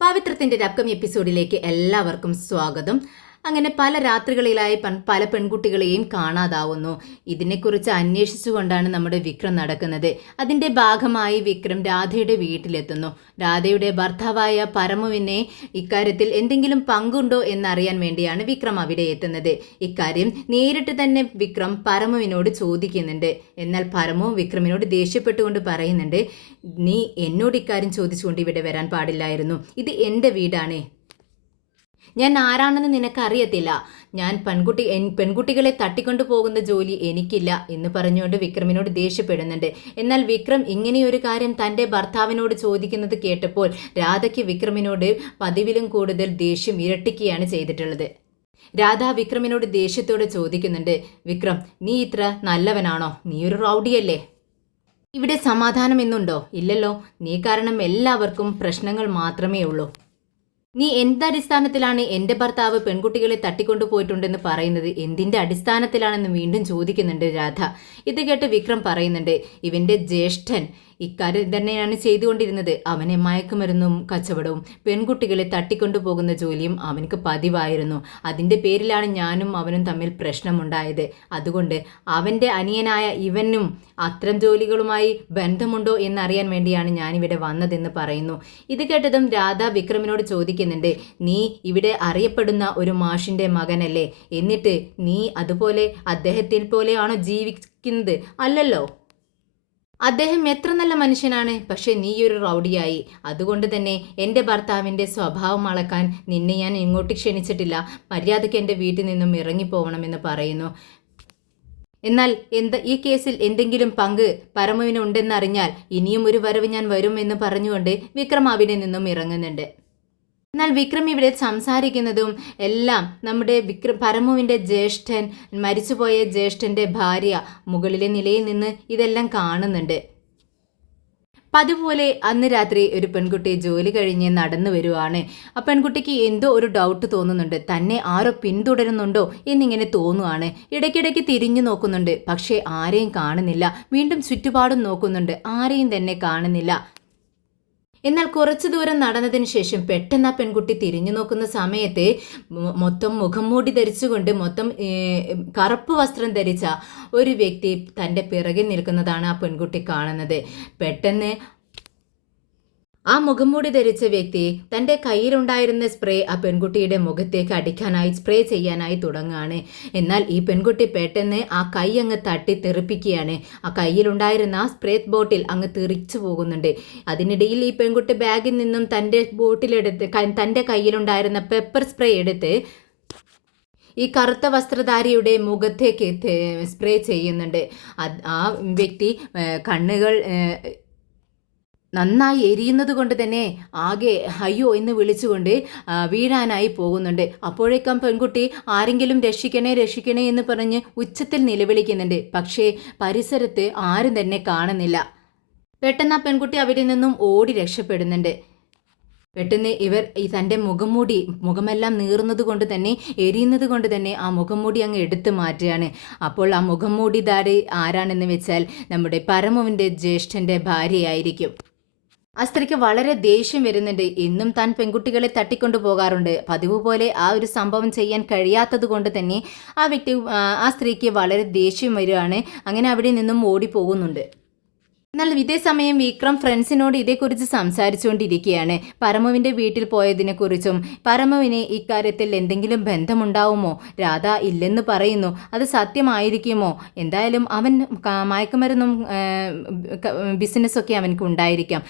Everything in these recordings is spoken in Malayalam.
പവിത്രത്തിന്റെ അപ്കമിങ് എപ്പിസോഡിലേക്ക് എല്ലാവർക്കും സ്വാഗതം. അങ്ങനെ പല രാത്രികളിലായി പല പെൺകുട്ടികളെയും കാണാതാവുന്നു. ഇതിനെക്കുറിച്ച് അന്വേഷിച്ചുകൊണ്ടാണ് നമ്മുടെ വിക്രം നടക്കുന്നത്. അതിന്റെ ഭാഗമായി വിക്രം രാധയുടെ വീട്ടിലെത്തുന്നു. രാധയുടെ ഭർത്താവായ പരമുവിനെ ഇക്കാര്യത്തിൽ എന്തെങ്കിലും പങ്കുണ്ടോ എന്നറിയാൻ വേണ്ടിയാണ് വിക്രം അവിടെ എത്തുന്നത്. ഇക്കാര്യം നേരിട്ട് തന്നെ വിക്രം പരമുവിനോട് ചോദിക്കുന്നുണ്ട്. എന്നാൽ പരമു വിക്രമിനോട് ദേഷ്യപ്പെട്ടുകൊണ്ട് പറയുന്നുണ്ട്, നീ എന്നോട് ഇക്കാര്യം ചോദിച്ചുകൊണ്ട് ഇവിടെ വരാൻ പാടില്ലായിരുന്നു. ഇത് എൻ്റെ വീടാണ്. ഞാൻ ആരാണെന്ന് നിനക്കറിയത്തില്ല. ഞാൻ പെൺകുട്ടികളെ തട്ടിക്കൊണ്ടു പോകുന്ന ജോലി എനിക്കില്ല എന്ന് പറഞ്ഞുകൊണ്ട് വിക്രമിനോട് ദേഷ്യപ്പെടുന്നുണ്ട്. എന്നാൽ വിക്രം ഇങ്ങനെയൊരു കാര്യം തൻ്റെ ഭർത്താവിനോട് ചോദിക്കുന്നത് കേട്ടപ്പോൾ രാധയ്ക്ക് വിക്രമിനോട് പതിവിലും കൂടുതൽ ദേഷ്യം ഇരട്ടിക്കുകയാണ് ചെയ്തിട്ടുള്ളത്. രാധ വിക്രമിനോട് ദേഷ്യത്തോടെ ചോദിക്കുന്നുണ്ട്, വിക്രം, നീ ഇത്ര നല്ലവനാണോ? നീ ഒരു റൗഡിയല്ലേ? ഇവിടെ സമാധാനം എന്നുണ്ടോ? ഇല്ലല്ലോ. നീ കാരണം എല്ലാവർക്കും പ്രശ്നങ്ങൾ മാത്രമേ ഉള്ളൂ. നീ എന്തടിസ്ഥാനത്തിലാണ് എൻ്റെ ഭർത്താവ് പെൺകുട്ടികളെ തട്ടിക്കൊണ്ടു പോയിട്ടുണ്ടെന്ന് പറയുന്നത്? എന്തിൻ്റെ അടിസ്ഥാനത്തിലാണെന്ന് വീണ്ടും ചോദിക്കുന്നുണ്ട് രാധ. ഇത് കേട്ട് വിക്രം പറയുന്നുണ്ട്, ഇവൻ്റെ ജ്യേഷ്ഠൻ ഇക്കാര്യം തന്നെയാണ് ചെയ്തുകൊണ്ടിരുന്നത്. അവനെ മയക്കുമരുന്നും കച്ചവടവും പെൺകുട്ടികളെ തട്ടിക്കൊണ്ടു പോകുന്ന ജോലിയും അവനക്ക് പതിവായിരുന്നു. അതിൻ്റെ പേരിലാണ് ഞാനും അവനും തമ്മിൽ പ്രശ്നമുണ്ടായത്. അതുകൊണ്ട് അവൻ്റെ അനിയനായ ഇവനും അത്തരം ജോലികളുമായി ബന്ധമുണ്ടോ എന്നറിയാൻ വേണ്ടിയാണ് ഞാനിവിടെ വന്നതെന്ന് പറയുന്നു. ഇത് കേട്ടതും രാധ വിക്രമിനോട് ചോദിക്കുന്നുണ്ട്, നീ ഇവിടെ അറിയപ്പെടുന്ന ഒരു മാഷിൻ്റെ മകനല്ലേ? എന്നിട്ട് നീ അതുപോലെ അദ്ദേഹത്തിന് പോലെയാണോ ജീവിക്കുന്നത്? അല്ലല്ലോ. അദ്ദേഹം എത്ര നല്ല മനുഷ്യനാണ്. പക്ഷെ നീ ഒരു റൗഡിയായി. അതുകൊണ്ട് തന്നെ എൻ്റെ ഭർത്താവിൻ്റെ സ്വഭാവം അളക്കാൻ നിന്നെ ഞാൻ ഇങ്ങോട്ട് ക്ഷണിച്ചിട്ടില്ല. മര്യാദയ്ക്ക് എൻ്റെ വീട്ടിൽ നിന്നും ഇറങ്ങിപ്പോകണമെന്ന് പറയുന്നു. എന്നാൽ ഈ കേസിൽ എന്തെങ്കിലും പങ്ക് പരമുവിന് ഉണ്ടെന്നറിഞ്ഞാൽ ഇനിയും ഒരു വരവ് ഞാൻ വരും എന്ന് പറഞ്ഞുകൊണ്ട് വിക്രം അവിടെ നിന്നും ഇറങ്ങുന്നുണ്ട്. എന്നാൽ വിക്രം ഇവിടെ സംസാരിക്കുന്നതും എല്ലാം നമ്മുടെ പരമുവിൻ്റെ ജ്യേഷ്ഠൻ, മരിച്ചുപോയ ജ്യേഷ്ഠൻ്റെ ഭാര്യ മുകളിലെ നിലയിൽ നിന്ന് ഇതെല്ലാം കാണുന്നുണ്ട്. അതുപോലെ അന്ന് രാത്രി ഒരു പെൺകുട്ടി ജോലി കഴിഞ്ഞ് നടന്നു വരുവാണ്. ആ പെൺകുട്ടിക്ക് എന്തോ ഒരു ഡൗട്ട് തോന്നുന്നുണ്ട്. തന്നെ ആരോ പിന്തുടരുന്നുണ്ടോ എന്നിങ്ങനെ തോന്നുവാണ്. ഇടയ്ക്കിടയ്ക്ക് തിരിഞ്ഞു നോക്കുന്നുണ്ട്. പക്ഷേ ആരെയും കാണുന്നില്ല. വീണ്ടും ചുറ്റുപാടും നോക്കുന്നുണ്ട്. ആരെയും തന്നെ കാണുന്നില്ല. എന്നാൽ കുറച്ചു ദൂരം നടന്നതിന് ശേഷം പെട്ടെന്ന് ആ പെൺകുട്ടി തിരിഞ്ഞു നോക്കുന്ന സമയത്ത് മൊത്തം മുഖം മൂടി ധരിച്ചുകൊണ്ട് കറുപ്പ് വസ്ത്രം ധരിച്ച ഒരു വ്യക്തി തൻ്റെ പിറകിൽ നിൽക്കുന്നതാണ് ആ പെൺകുട്ടി കാണുന്നത്. പെട്ടെന്ന് ആ മുഖംമൂടി ധരിച്ച വ്യക്തി തൻ്റെ കയ്യിലുണ്ടായിരുന്ന സ്പ്രേ ആ പെൺകുട്ടിയുടെ മുഖത്തേക്ക് അടിക്കാനായി സ്പ്രേ ചെയ്യാനായി തുടങ്ങുകയാണ്. എന്നാൽ ഈ പെൺകുട്ടി പെട്ടെന്ന് ആ കൈ അങ്ങ് തട്ടി തെറിപ്പിക്കുകയാണ്. ആ കയ്യിലുണ്ടായിരുന്ന ആ സ്പ്രേ ബോട്ടിൽ അങ്ങ് തെറിച്ചു പോകുന്നുണ്ട്. അതിനിടയിൽ ഈ പെൺകുട്ടി ബാഗിൽ നിന്നും തൻ്റെ കയ്യിലുണ്ടായിരുന്ന പെപ്പർ സ്പ്രേ എടുത്ത് ഈ കറുത്ത വസ്ത്രധാരിയുടെ മുഖത്തേക്ക് സ്പ്രേ ചെയ്യുന്നുണ്ട്. ആ വ്യക്തി കണ്ണുകൾ നന്നായി എരിയുന്നത് കൊണ്ട് തന്നെ ആകെ അയ്യോ എന്ന് വിളിച്ചുകൊണ്ട് വീഴാനായി പോകുന്നുണ്ട്. അപ്പോഴേക്കും പെൺകുട്ടി ആരെങ്കിലും രക്ഷിക്കണേ രക്ഷിക്കണേ എന്ന് പറഞ്ഞ് ഉച്ചത്തിൽ നിലവിളിക്കുന്നുണ്ട്. പക്ഷേ പരിസരത്ത് ആരും തന്നെ കാണുന്നില്ല. പെട്ടെന്ന് ആ പെൺകുട്ടി അവിടെ നിന്നും ഓടി രക്ഷപ്പെടുന്നുണ്ട്. പെട്ടെന്ന് തൻ്റെ മുഖമെല്ലാം നീറുന്നത് കൊണ്ട് തന്നെ എരിയുന്നത് കൊണ്ട് തന്നെ ആ മുഖംമൂടി അങ്ങ് എടുത്തു മാറ്റുകയാണ്. അപ്പോൾ ആ മുഖംമൂടിധാരി ആരാണെന്ന് വെച്ചാൽ നമ്മുടെ പരമുവിൻ്റെ ജ്യേഷ്ഠൻ്റെ ഭാര്യയായിരിക്കും. ആ സ്ത്രീക്ക് വളരെ ദേഷ്യം വരുന്നുണ്ട്. എന്നും താൻ പെൺകുട്ടികളെ തട്ടിക്കൊണ്ടു പോകാറുണ്ട്. പതിവ് പോലെ ആ ഒരു സംഭവം ചെയ്യാൻ കഴിയാത്തത് കൊണ്ട് തന്നെ ആ സ്ത്രീക്ക് വളരെ ദേഷ്യം വരികയാണ്. അങ്ങനെ അവിടെ നിന്നും ഓടിപ്പോകുന്നുണ്ട്. എന്നാൽ ഇതേ സമയം വിക്രം ഫ്രണ്ട്സിനോട് ഇതേക്കുറിച്ച് സംസാരിച്ചുകൊണ്ടിരിക്കുകയാണ്. പരമുവിൻ്റെ വീട്ടിൽ പോയതിനെക്കുറിച്ചും പരമുവിന് ഇക്കാര്യത്തിൽ എന്തെങ്കിലും ബന്ധമുണ്ടാവുമോ? രാധ ഇല്ലെന്ന് പറയുന്നു. അത് സത്യമായിരിക്കുമോ? എന്തായാലും അവൻ മയക്കുമരുന്നും ബിസിനസ്സൊക്കെ അവനക്ക് ഉണ്ടായിരിക്കാം.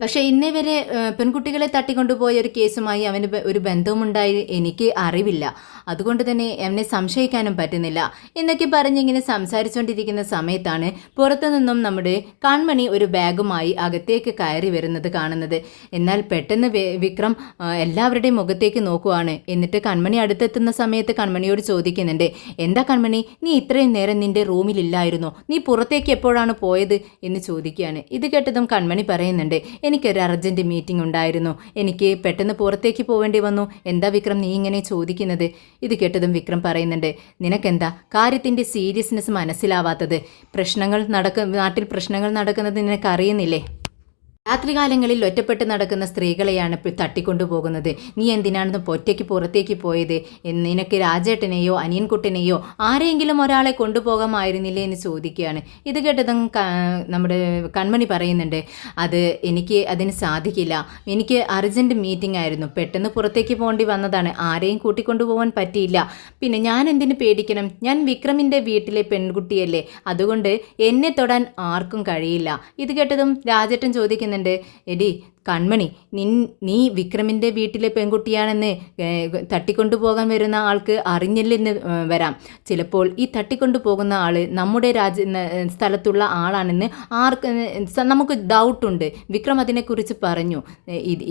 പക്ഷേ ഇന്നേ വരെ പെൺകുട്ടികളെ തട്ടിക്കൊണ്ടുപോയ ഒരു കേസുമായി അവന് ഒരു ബന്ധവുമുണ്ടായി എനിക്ക് അറിവില്ല. അതുകൊണ്ട് തന്നെ അവനെ സംശയിക്കാനും പറ്റുന്നില്ല എന്നൊക്കെ പറഞ്ഞിങ്ങനെ സംസാരിച്ചുകൊണ്ടിരിക്കുന്ന സമയത്താണ് പുറത്തു നിന്നും നമ്മുടെ കൺമണി ഒരു ബാഗുമായി അകത്തേക്ക് കയറി വരുന്നത് കാണുന്നത്. എന്നാൽ പെട്ടെന്ന് വിക്രം എല്ലാവരുടെയും മുഖത്തേക്ക് നോക്കുവാണ്. എന്നിട്ട് കൺമണി അടുത്തെത്തുന്ന സമയത്ത് കൺമണിയോട് ചോദിക്കുന്നുണ്ട്, എന്താ കൺമണി, നീ ഇത്രയും നേരം നിൻ്റെ റൂമിലില്ലായിരുന്നോ? നീ പുറത്തേക്ക് എപ്പോഴാണ് പോയത് എന്ന് ചോദിക്കുകയാണ്. ഇത് കേട്ടതും കൺമണി പറയുന്നുണ്ട്, എനിക്കൊരു അർജൻറ്റ് മീറ്റിംഗ് ഉണ്ടായിരുന്നു. എനിക്ക് പെട്ടെന്ന് പുറത്തേക്ക് പോവേണ്ടി വന്നു. എന്താ വിക്രം നീ ഇങ്ങനെ ചോദിക്കുന്നത്? ഇത് കേട്ടതും വിക്രം പറയുന്നുണ്ട്, നിനക്കെന്താ കാര്യത്തിൻ്റെ സീരിയസ്നെസ് മനസ്സിലാവാത്തത്? നാട്ടിൽ പ്രശ്നങ്ങൾ നടക്കുന്നത് നിനക്കറിയുന്നില്ലേ? രാത്രികാലങ്ങളിൽ ഒറ്റപ്പെട്ട് നടക്കുന്ന സ്ത്രീകളെയാണ് തട്ടിക്കൊണ്ടുപോകുന്നത്. നീ എന്തിനാണ് ഒറ്റയ്ക്ക് പുറത്തേക്ക് പോയത്? നിനക്ക് രാജേട്ടനെയോ അനിയൻകുട്ടനെയോ ആരെങ്കിലും ഒരാളെ കൊണ്ടുപോകാമായിരുന്നില്ലേ എന്ന് ചോദിക്കുകയാണ്. ഇത് കേട്ടതും നമ്മുടെ കൺമണി പറയുന്നുണ്ട്, എനിക്ക് അതിന് സാധിക്കില്ല. എനിക്ക് അർജൻറ്റ് മീറ്റിംഗ് ആയിരുന്നു, പെട്ടെന്ന് പുറത്തേക്ക് പോകേണ്ടി വന്നതാണ്, ആരെയും കൂട്ടിക്കൊണ്ടുപോകാൻ പറ്റിയില്ല. പിന്നെ ഞാൻ എന്തിനു പേടിക്കണം? ഞാൻ വിക്രമിൻ്റെ വീട്ടിലെ പെൺകുട്ടിയല്ലേ, അതുകൊണ്ട് എന്നെ തൊടാൻ ആർക്കും കഴിയില്ല. ഇത് കേട്ടതും രാജേട്ടൻ ചോദിക്കുന്നുണ്ട്, എടി കൺമണി, നീ വിക്രമിൻ്റെ വീട്ടിലെ പെൺകുട്ടിയാണെന്ന് തട്ടിക്കൊണ്ടുപോകാൻ വരുന്ന ആൾക്ക് അറിഞ്ഞില്ലെന്ന് വരാം. ചിലപ്പോൾ ഈ തട്ടിക്കൊണ്ടുപോകുന്ന ആൾ നമ്മുടെ സ്ഥലത്തുള്ള ആളാണെന്ന് നമുക്ക് ഡൗട്ടുണ്ട്. വിക്രം അതിനെക്കുറിച്ച് പറഞ്ഞു.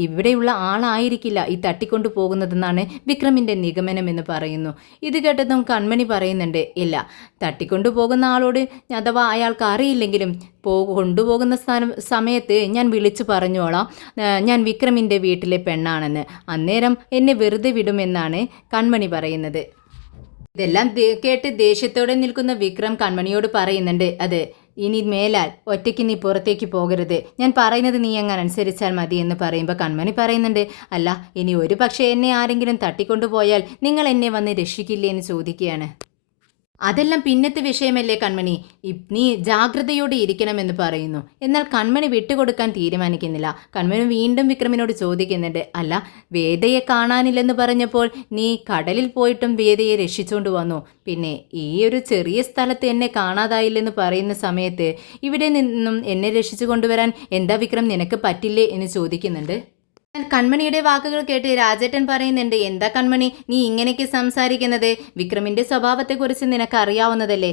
ഇവിടെയുള്ള ആളായിരിക്കില്ല ഈ തട്ടിക്കൊണ്ടു പോകുന്നതെന്നാണ് വിക്രമിൻ്റെ നിഗമനം എന്ന് പറയുന്നു. ഇത് കേട്ടതും കൺമണി പറയുന്നുണ്ട്, ഇല്ല, തട്ടിക്കൊണ്ടു പോകുന്ന ആളോട് അഥവാ അയാൾക്ക് അറിയില്ലെങ്കിലും കൊണ്ടുപോകുന്ന സമയത്ത് ഞാൻ വിളിച്ചു പറഞ്ഞോളാം ഞാൻ വിക്രമിൻ്റെ വീട്ടിലെ പെണ്ണാണെന്ന്. അന്നേരം എന്നെ വെറുതെ വിടുമെന്നാണ് കൺമണി പറയുന്നത്. ഇതെല്ലാം കേട്ട് ദേഷ്യത്തോടെ നിൽക്കുന്ന വിക്രം കൺമണിയോട് പറയുന്നുണ്ട്, അതെ, ഇനി മേലാൽ ഒറ്റയ്ക്ക് നീ പുറത്തേക്ക് പോകരുത്, ഞാൻ പറയുന്നത് നീ അങ്ങനെ അനുസരിച്ചാൽ മതി എന്ന് പറയുമ്പോൾ കൺമണി പറയുന്നുണ്ട്, അല്ല, ഇനി ഒരു പക്ഷേ എന്നെ ആരെങ്കിലും തട്ടിക്കൊണ്ടുപോയാൽ നിങ്ങൾ എന്നെ വന്ന് രക്ഷിക്കില്ലേ എന്ന് ചോദിക്കുകയാണ്. അതെല്ലാം പിന്നത്തെ വിഷയമല്ലേ കൺമണി, നീ ജാഗ്രതയോടെ ഇരിക്കണമെന്ന് പറയുന്നു. എന്നാൽ കൺമണി വിട്ടുകൊടുക്കാൻ തീരുമാനിക്കുന്നില്ല. കൺമണി വീണ്ടും വിക്രമിനോട് ചോദിക്കുന്നുണ്ട്, അല്ല, വേദയെ കാണാനില്ലെന്ന് പറഞ്ഞപ്പോൾ നീ കടലിൽ പോയിട്ടും വേദയെ രക്ഷിച്ചുകൊണ്ട് വന്നു, പിന്നെ ഈ ഒരു ചെറിയ സ്ഥലത്ത് എന്നെ കാണാതായില്ലെന്ന് പറയുന്ന സമയത്ത് ഇവിടെ നിന്നും എന്നെ രക്ഷിച്ചു കൊണ്ടുവരാൻ എന്താ വിക്രം നിനക്ക് പറ്റില്ലേ എന്ന് ചോദിക്കുന്നുണ്ട്. കൺമണിയുടെ വാക്കുകൾ കേട്ട് രാജേട്ടൻ പറയുന്നുണ്ട്, എന്താ കൺമണി നീ ഇങ്ങനെയൊക്കെ സംസാരിക്കുന്നത്? വിക്രമിന്റെ സ്വഭാവത്തെക്കുറിച്ച് നിനക്ക് അറിയാവുന്നതല്ലേ.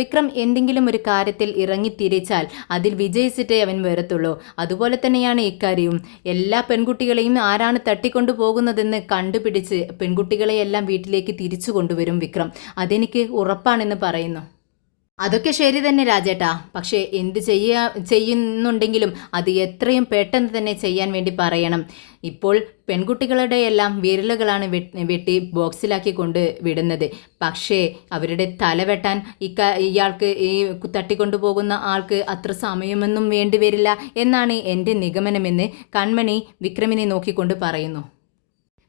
വിക്രം എന്തെങ്കിലും ഒരു കാര്യത്തിൽ ഇറങ്ങിത്തിരിച്ചാൽ അതിൽ വിജയിച്ചിട്ടേ അവൻ വരത്തുള്ളൂ. അതുപോലെ തന്നെയാണ് ഇക്കാര്യവും. എല്ലാ പെൺകുട്ടികളെയും ആരാണ് തട്ടിക്കൊണ്ടു പോകുന്നതെന്ന് കണ്ടുപിടിച്ച് പെൺകുട്ടികളെയെല്ലാം വീട്ടിലേക്ക് തിരിച്ചു കൊണ്ടുവരും വിക്രം, അതെനിക്ക് ഉറപ്പാണെന്ന് പറയുന്നു. അതൊക്കെ ശരി തന്നെ രാജേട്ടാ, പക്ഷേ എന്ത് ചെയ്യുന്നുണ്ടെങ്കിലും അത് എത്രയും പെട്ടെന്ന് തന്നെ ചെയ്യാൻ വേണ്ടി പറയണം. ഇപ്പോൾ പെൺകുട്ടികളുടെ എല്ലാം വിരലുകളാണ് വെട്ടി ബോക്സിലാക്കി കൊണ്ട് വിടുന്നത്. പക്ഷേ അവരുടെ തല വെട്ടാൻ ഇയാൾക്ക് ഈ തട്ടിക്കൊണ്ടുപോകുന്ന ആൾക്ക് അത്ര സമയമൊന്നും വേണ്ടി വരില്ല എന്നാണ് എൻ്റെ നിഗമനമെന്ന് കൺമണി വിക്രമിനെ നോക്കിക്കൊണ്ട് പറയുന്നു.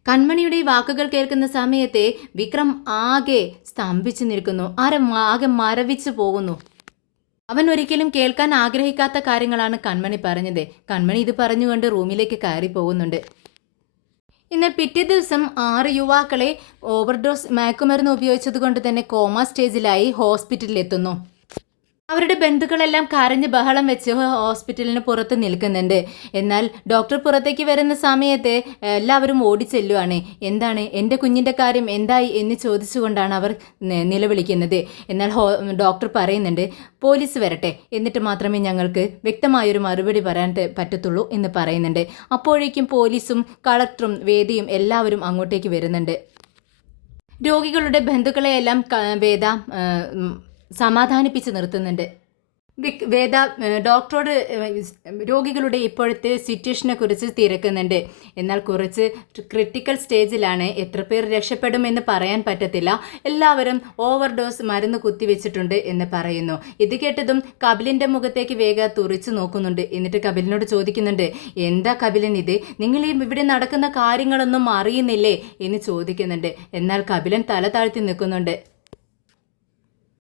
കൺമണിയുടെ വാക്കുകൾ കേൾക്കുന്ന സമയത്തെ വിക്രം ആകെ സ്തംഭിച്ചു നിൽക്കുന്നു. ആകെ മരവിച്ചു പോകുന്നു. അവൻ ഒരിക്കലും കേൾക്കാൻ ആഗ്രഹിക്കാത്ത കാര്യങ്ങളാണ് കൺമണി പറഞ്ഞത്. കൺമണി ഇത് പറഞ്ഞുകൊണ്ട് റൂമിലേക്ക് കയറി പോകുന്നുണ്ട്. എന്നാൽ പിറ്റേ ദിവസം 6 യുവാക്കളെ ഓവർഡോസ് മയക്കുമരുന്ന് ഉപയോഗിച്ചതുകൊണ്ട് തന്നെ കോമ സ്റ്റേജിലായി ഹോസ്പിറ്റലിൽ എത്തുന്നു. അവരുടെ ബന്ധുക്കളെല്ലാം കരഞ്ഞ് ബഹളം വെച്ച് ഹോസ്പിറ്റലിന് പുറത്ത് നിൽക്കുന്നുണ്ട്. എന്നാൽ ഡോക്ടർ പുറത്തേക്ക് വരുന്ന സമയത്ത് എല്ലാവരും ഓടിച്ചെല്ലുവാണ്. എന്താണ് എൻ്റെ കുഞ്ഞിൻ്റെ കാര്യം എന്തായി എന്ന് ചോദിച്ചുകൊണ്ടാണ് അവർ നിലവിളിക്കുന്നത്. എന്നാൽ ഡോക്ടർ പറയുന്നുണ്ട്, പോലീസ് വരട്ടെ, എന്നിട്ട് മാത്രമേ ഞങ്ങൾക്ക് വ്യക്തമായൊരു മറുപടി പറയാൻ പറ്റത്തുള്ളൂ എന്ന് പറയുന്നുണ്ട്. അപ്പോഴേക്കും പോലീസും കളക്ടറും വേദിയും എല്ലാവരും അങ്ങോട്ടേക്ക് വരുന്നുണ്ട്. രോഗികളുടെ ബന്ധുക്കളെയെല്ലാം വേദ സമാധാനിപ്പിച്ച് നിർത്തുന്നുണ്ട്. വേദ ഡോക്ടറോട് രോഗികളുടെ ഇപ്പോഴത്തെ സിറ്റുവേഷനെ കുറിച്ച് തിരക്കുന്നുണ്ട്. എന്നാൽ കുറച്ച് ക്രിട്ടിക്കൽ സ്റ്റേജിലാണ്, എത്ര പേർ രക്ഷപ്പെടുമെന്ന് പറയാൻ പറ്റത്തില്ല, എല്ലാവരും ഓവർഡോസ് മരുന്ന് കുത്തിവെച്ചിട്ടുണ്ട് എന്ന് പറയുന്നു. ഇത് കേട്ടതും കപിലിൻ്റെ മുഖത്തേക്ക് വേഗ തുറിച്ചു നോക്കുന്നുണ്ട്. എന്നിട്ട് കപിലിനോട് ചോദിക്കുന്നുണ്ട്, എന്താ കപിലൻ ഇത്, നിങ്ങൾ ഇവിടെ നടക്കുന്ന കാര്യങ്ങളൊന്നും അറിയുന്നില്ലേ എന്ന് ചോദിക്കുന്നുണ്ട്. എന്നാൽ കപിലൻ തല താഴ്ത്തി നിൽക്കുന്നുണ്ട്.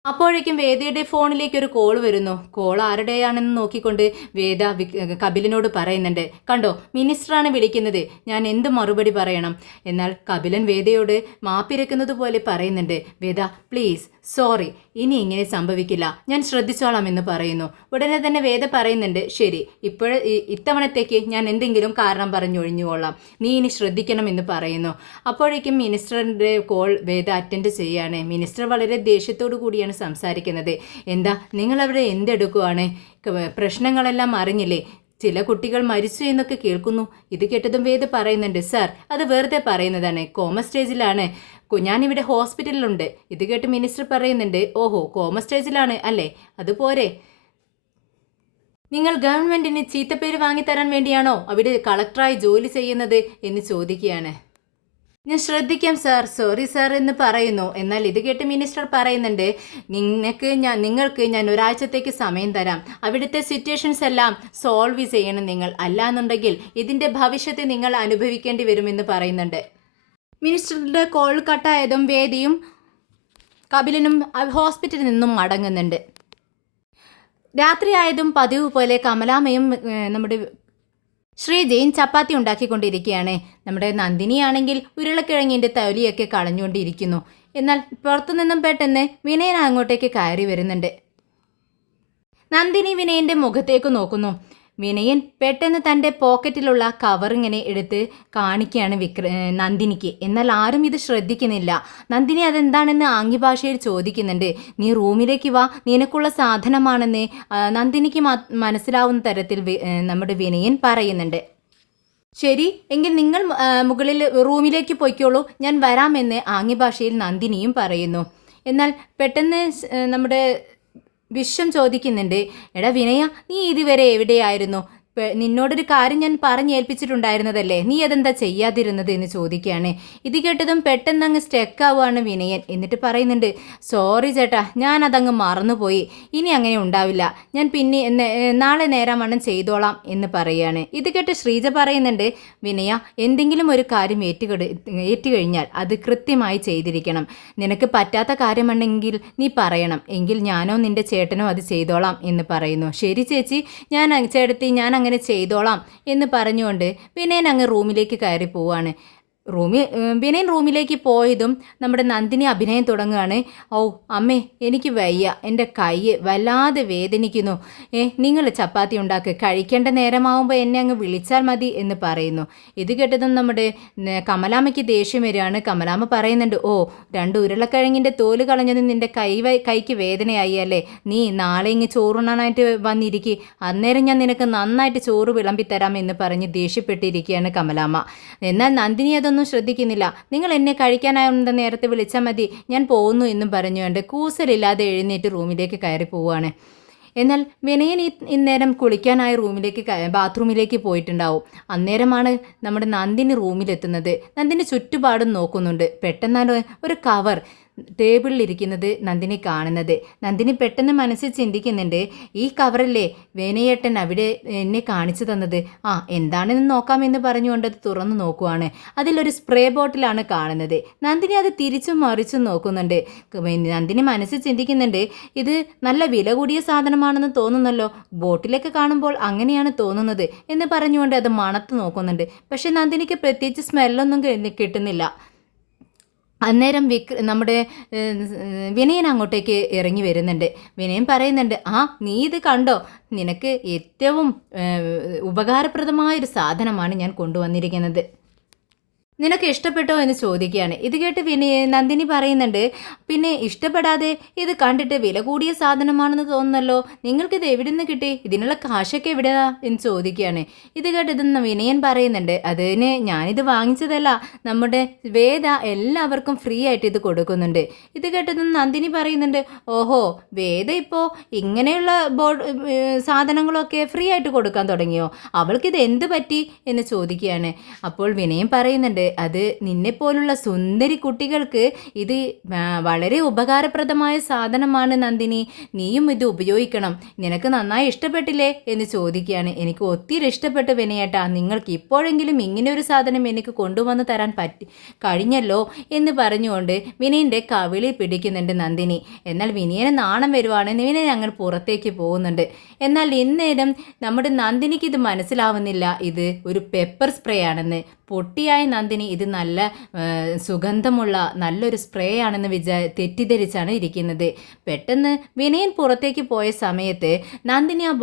അപ്പോഴേക്കും വേദയുടെ ഫോണിലേക്ക് ഒരു കോൾ വരുന്നു. കോൾ ആരുടെയാണെന്ന് നോക്കിക്കൊണ്ട് വേദ കപിലനോട് പറയുന്നുണ്ട്, കണ്ടോ, മിനിസ്റ്ററാണ് വിളിക്കുന്നത്, ഞാൻ എന്ത് മറുപടി പറയണം? എന്നാൽ കപിലൻ വേദയോട് മാപ്പിരക്കുന്നത് പോലെ പറയുന്നുണ്ട്, വേദ പ്ലീസ്, സോറി, ഇനി ഇങ്ങനെ സംഭവിക്കില്ല, ഞാൻ ശ്രദ്ധിച്ചോളാം എന്ന് പറയുന്നു. ഉടനെ തന്നെ വേദ പറയുന്നുണ്ട്, ശരി, ഇത്തവണത്തേക്ക് ഞാൻ എന്തെങ്കിലും കാരണം പറഞ്ഞൊഴിഞ്ഞുകൊള്ളാം, നീ ഇനി ശ്രദ്ധിക്കണമെന്ന് പറയുന്നു. അപ്പോഴേക്കും മിനിസ്റ്ററിൻ്റെ കോൾ വേദ അറ്റൻഡ് ചെയ്യാണ്. മിനിസ്റ്റർ വളരെ ദേഷ്യത്തോടു കൂടിയാണ് സംസാരിക്കുന്നത്. എന്താ നിങ്ങളവിടെ എന്തെടുക്കുവാണ്? പ്രശ്നങ്ങളെല്ലാം അറിഞ്ഞില്ലേ? ചില കുട്ടികൾ മരിച്ചു എന്നൊക്കെ കേൾക്കുന്നു. ഇത് കേട്ടതും വേദ പറയുന്നുണ്ട്, സാർ അത് വെറുതെ പറയുന്നതാണ്, കോമ സ്റ്റേജിലാണ്, ഞാനിവിടെ ഹോസ്പിറ്റലിലുണ്ട്. ഇത് കേട്ട് മിനിസ്റ്റർ പറയുന്നുണ്ട്, ഓഹോ, കോമ സ്റ്റേജിലാണ് അല്ലേ, അതുപോരെ, നിങ്ങൾ ഗവൺമെന്റിന് ചീത്തപ്പേര് വാങ്ങിത്തരാൻ വേണ്ടിയാണോ അവിടെ കളക്ടറായി ജോലി ചെയ്യുന്നത് എന്ന് ചോദിക്കുകയാണ്. ഞാൻ ശ്രദ്ധിക്കാം സാർ, സോറി സാർ എന്ന് പറയുന്നു. എന്നാൽ ഇത് കേട്ട് മിനിസ്റ്റർ പറയുന്നുണ്ട്, നിങ്ങൾക്ക് ഞാൻ ഒരാഴ്ചത്തേക്ക് സമയം തരാം. അവിടുത്തെ സിറ്റുവേഷൻസ് എല്ലാം സോൾവ് ചെയ്യണം നിങ്ങൾ, അല്ലാന്നുണ്ടെങ്കിൽ ഇതിൻ്റെ ഭവിഷ്യത്ത് നിങ്ങൾ അനുഭവിക്കേണ്ടി വരുമെന്ന് പറയുന്നുണ്ട്. മിനിസ്റ്ററുടെ കോൾ കട്ടായതും വേദിയും കപിലനും ഹോസ്പിറ്റലിൽ നിന്നും മടങ്ങുന്നുണ്ട്. രാത്രിയായതും പതിവ് പോലെ കമലാമ്മയും നമ്മുടെ ശ്രീജയും ചപ്പാത്തി ഉണ്ടാക്കിക്കൊണ്ടിരിക്കുകയാണ്. നമ്മുടെ നന്ദിനിയാണെങ്കിൽ ഉരുളക്കിഴങ്ങിൻ്റെ തൊലിയൊക്കെ കളഞ്ഞുകൊണ്ടിരിക്കുന്നു. എന്നാൽ പുറത്തുനിന്നും പെട്ടെന്ന് വിനയൻ അങ്ങോട്ടേക്ക് കയറി വരുന്നുണ്ട്. നന്ദിനി വിനയൻ്റെ മുഖത്തേക്ക് നോക്കുന്നു. വിനയൻ പെട്ടെന്ന് തൻ്റെ പോക്കറ്റിലുള്ള കവർ ഇങ്ങനെ എടുത്ത് കാണിക്കുകയാണ് നന്ദിനിക്ക്. എന്നാൽ ആരും ഇത് ശ്രദ്ധിക്കുന്നില്ല. നന്ദിനി അതെന്താണെന്ന് ആംഗ്യഭാഷയിൽ ചോദിക്കുന്നുണ്ട്. നീ റൂമിലേക്ക് വാ, നിനക്കുള്ള സാധനമാണെന്ന് നന്ദിനിക്ക് മനസ്സിലാവുന്ന തരത്തിൽ നമ്മുടെ വിനയൻ പറയുന്നുണ്ട്. ശരി എങ്കിൽ നിങ്ങൾ മുകളിൽ റൂമിലേക്ക് പോയിക്കോളൂ, ഞാൻ വരാമെന്ന് ആംഗ്യഭാഷയിൽ നന്ദിനിയും പറയുന്നു. എന്നാൽ പെട്ടെന്ന് നമ്മുടെ വിശ്വം ചോദിക്കുന്നുണ്ട്, എടാ വിനയ, നീ ഇതുവരെ എവിടെയായിരുന്നു? നിന്നോടൊരു കാര്യം ഞാൻ പറഞ്ഞേൽപ്പിച്ചിട്ടുണ്ടായിരുന്നതല്ലേ, നീ അതെന്താ ചെയ്യാതിരുന്നത് എന്ന് ചോദിക്കുകയാണ്. ഇത് കേട്ടതും പെട്ടെന്ന് അങ്ങ് സ്റ്റെക്കാവുകയാണ് വിനയൻ. എന്നിട്ട് പറയുന്നുണ്ട്, സോറി ചേട്ടാ, ഞാൻ അതങ്ങ് മറന്നുപോയി, ഇനി അങ്ങനെ ഉണ്ടാവില്ല, ഞാൻ പിന്നെ നാളെ നേരാവണ്ണം ചെയ്തോളാം എന്ന് പറയുകയാണ്. ഇത് കേട്ട് ശ്രീജ പറയുന്നുണ്ട്, വിനയ, എന്തെങ്കിലും ഒരു കാര്യം ഏറ്റുകഴിഞ്ഞാൽ അത് കൃത്യമായി ചെയ്തിരിക്കണം. നിനക്ക് പറ്റാത്ത കാര്യമുണ്ടെങ്കിൽ നീ പറയണം, എങ്കിൽ ഞാനോ നിന്റെ ചേട്ടനോ അത് ചെയ്തോളാം എന്ന് പറയുന്നു. ശരി ചേച്ചി, ഞാൻ അങ്ങനെ ചെയ്തോളാം എന്ന് പറഞ്ഞുകൊണ്ട് വിനയൻ അങ്ങ് റൂമിലേക്ക് കയറി പോവാണ്. വിനയൻ റൂമിലേക്ക് പോയതും നമ്മുടെ നന്ദിനി അഭിനയം തുടങ്ങുകയാണ്. ഓ അമ്മേ, എനിക്ക് വയ്യ, എൻ്റെ കൈ വല്ലാതെ വേദനിക്കുന്നു. നിങ്ങൾ ചപ്പാത്തി ഉണ്ടാക്കി കഴിക്കേണ്ട നേരമാവുമ്പോൾ എന്നെ അങ്ങ് വിളിച്ചാൽ മതി എന്ന് പറയുന്നു. ഇത് കേട്ടതും നമ്മുടെ കമലാമ്മയ്ക്ക് ദേഷ്യം വരികയാണ്. കമലാമ്മ പറയുന്നുണ്ട്, ഓ 2 ഉരുളക്കിഴങ്ങിൻ്റെ തോല് കളഞ്ഞത് നിൻ്റെ കൈക്ക് വേദനയായി അല്ലേ? നീ നാളെ ഇങ്ങ് ചോറുണ്ണാനായിട്ട് വന്നിരിക്കുക, അന്നേരം ഞാൻ നിനക്ക് നന്നായിട്ട് ചോറ് വിളമ്പിത്തരാം എന്ന് പറഞ്ഞ് ദേഷ്യപ്പെട്ടിരിക്കുകയാണ് കമലാമ്മ. എന്നാൽ നന്ദിനി അതൊന്നും ശ്രദ്ധിക്കുന്നില്ല. നിങ്ങൾ എന്നെ കഴിക്കാനാവുന്ന നേരത്തെ വിളിച്ചാൽ മതി, ഞാൻ പോകുന്നു എന്നും പറഞ്ഞുകൊണ്ട് കൂസലില്ലാതെ എഴുന്നേറ്റ് റൂമിലേക്ക് കയറി പോവുകയാണ്. എന്നാൽ വിനയൻ ഇന്നേരം കുളിക്കാനായി ബാത്റൂമിലേക്ക് പോയിട്ടുണ്ടാവും. അന്നേരമാണ് നമ്മുടെ നന്ദിനി റൂമിലെത്തുന്നത്. നന്ദിനി ചുറ്റുപാടും നോക്കുന്നുണ്ട്. പെട്ടെന്നാണ് ഒരു കവർ ടേബിളിലിരിക്കുന്നത് നന്ദിനി കാണുന്നത്. നന്ദിനി പെട്ടെന്ന് മനസ്സിൽ ചിന്തിക്കുന്നുണ്ട്, ഈ കവറല്ലേ വേനയേട്ടൻ അവിടെ എന്നെ കാണിച്ചു തന്നത്, എന്താണെന്ന് നോക്കാമെന്ന് പറഞ്ഞുകൊണ്ട് അത് തുറന്നു നോക്കുവാണ്. അതിലൊരു സ്പ്രേ ബോട്ടിലാണ് കാണുന്നത്. നന്ദിനി അത് തിരിച്ചും മറിച്ചും നോക്കുന്നുണ്ട്. നന്ദിനി മനസ്സിൽ ചിന്തിക്കുന്നുണ്ട്, ഇത് നല്ല വില കൂടിയ സാധനമാണെന്ന് തോന്നുന്നല്ലോ, ബോട്ടിലൊക്കെ കാണുമ്പോൾ അങ്ങനെയാണ് തോന്നുന്നത് എന്ന് പറഞ്ഞുകൊണ്ട് അത് മണത്ത് നോക്കുന്നുണ്ട്. പക്ഷെ നന്ദിനിക്ക് പ്രത്യേകിച്ച് സ്മെല്ലൊന്നും കിട്ടുന്നില്ല. അന്നേരം നമ്മുടെ വിനയൻ അങ്ങോട്ടേക്ക് ഇറങ്ങി വരുന്നുണ്ട്. വിനയൻ പറയുന്നുണ്ട്, നീ ഇത് കണ്ടോ, നിനക്ക് ഏറ്റവും ഉപകാരപ്രദമായൊരു സാധനമാണ് ഞാൻ കൊണ്ടുവന്നിരിക്കുന്നത്, നിനക്ക് ഇഷ്ടപ്പെട്ടോ എന്ന് ചോദിക്കുകയാണ്. ഇത് കേട്ട് നന്ദിനി പറയുന്നുണ്ട്, പിന്നെ ഇഷ്ടപ്പെടാതെ, ഇത് കണ്ടിട്ട് വില കൂടിയ സാധനമാണെന്ന് തോന്നുന്നല്ലോ, നിങ്ങൾക്കിത് എവിടെ നിന്ന് കിട്ടി, ഇതിനുള്ള കാശൊക്കെ എവിടെയാ എന്ന് ചോദിക്കുകയാണ്. ഇത് കേട്ടതെന്ന് വിനയൻ പറയുന്നുണ്ട്, അതിന് ഞാനിത് വാങ്ങിച്ചതല്ല, നമ്മുടെ വേദ എല്ലാവർക്കും ഫ്രീ ആയിട്ട് ഇത് കൊടുക്കുന്നുണ്ട്. ഇത് കേട്ടതെന്ന് നന്ദിനി പറയുന്നുണ്ട്, ഓഹോ, വേദ ഇപ്പോൾ ഇങ്ങനെയുള്ള സാധനങ്ങളൊക്കെ ഫ്രീ ആയിട്ട് കൊടുക്കാൻ തുടങ്ങിയോ, അവൾക്കിത് എന്ത് പറ്റി എന്ന് ചോദിക്കുകയാണ്. അപ്പോൾ വിനയൻ പറയുന്നുണ്ട്, അത് നിന്നെപ്പോലുള്ള സുന്ദരി കുട്ടികൾക്ക് ഇത് വളരെ ഉപകാരപ്രദമായ സാധനമാണ് നന്ദിനി, നീയും ഇത് ഉപയോഗിക്കണം, നിനക്ക് നന്നായി ഇഷ്ടപ്പെട്ടില്ലേ എന്ന് ചോദിക്കുകയാണ്. എനിക്ക് ഒത്തിരി ഇഷ്ടപ്പെട്ടു വിനയേട്ടാ, നിങ്ങൾക്ക് ഇപ്പോഴെങ്കിലും ഇങ്ങനെ ഒരു സാധനം എനിക്ക് കൊണ്ടുവന്ന് തരാൻ കഴിഞ്ഞല്ലോ എന്ന് പറഞ്ഞുകൊണ്ട് വിനയൻ്റെ കവിളി പിടിക്കുന്നുണ്ട് നന്ദിനി. എന്നാൽ വിനയന് നാണം വരുവാണ്. വിനയൻ അങ്ങനെ പുറത്തേക്ക് പോകുന്നുണ്ട്. എന്നാൽ ഇന്നേരം നമ്മുടെ നന്ദിനിക്ക് ഇത് മനസ്സിലാവുന്നില്ല, ഇത് ഒരു പെപ്പർ സ്പ്രേ ആണെന്ന്. പൊട്ടിയായ നന്ദിനി ഇത് നല്ല സുഗന്ധമുള്ള നല്ലൊരു സ്പ്രേ ആണെന്ന് തെറ്റിദ്ധരിച്ചാണ് ഇരിക്കുന്നത്. പെട്ടെന്ന് വിനയൻ പുറത്തേക്ക് പോയ സമയത്ത് നന്ദിനി ആ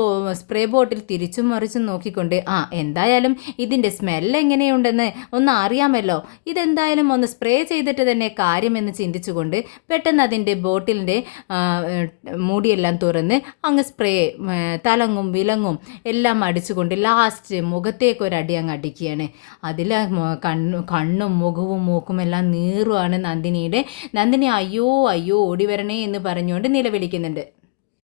സ്പ്രേ ബോട്ടിൽ തിരിച്ചും മറിച്ചും നോക്കിക്കൊണ്ട്, എന്തായാലും ഇതിൻ്റെ സ്മെല്ല് എങ്ങനെയുണ്ടെന്ന് ഒന്ന് അറിയാമല്ലോ, ഇതെന്തായാലും ഒന്ന് സ്പ്രേ ചെയ്തിട്ട് തന്നെ കാര്യമെന്ന് ചിന്തിച്ചുകൊണ്ട് പെട്ടെന്ന് അതിൻ്റെ ബോട്ടിലിൻ്റെ മൂടിയെല്ലാം തുറന്ന് അങ്ങ് സ്പ്രേ തലങ്ങും വിലങ്ങും എല്ലാം അടിച്ചുകൊണ്ട് ലാസ്റ്റ് മുഖത്തേക്കൊരടി അങ്ങ് അടിക്കുകയാണ്. അതിൽ കണ്ണും മുഖവും മൂക്കും എല്ലാം നീറുവാണ് നന്ദിനിയുടെ. നന്ദിനി അയ്യോ അയ്യോ ഓടി വരണേ എന്ന് പറഞ്ഞുകൊണ്ട് നിലവിളിക്കുന്നുണ്ട്.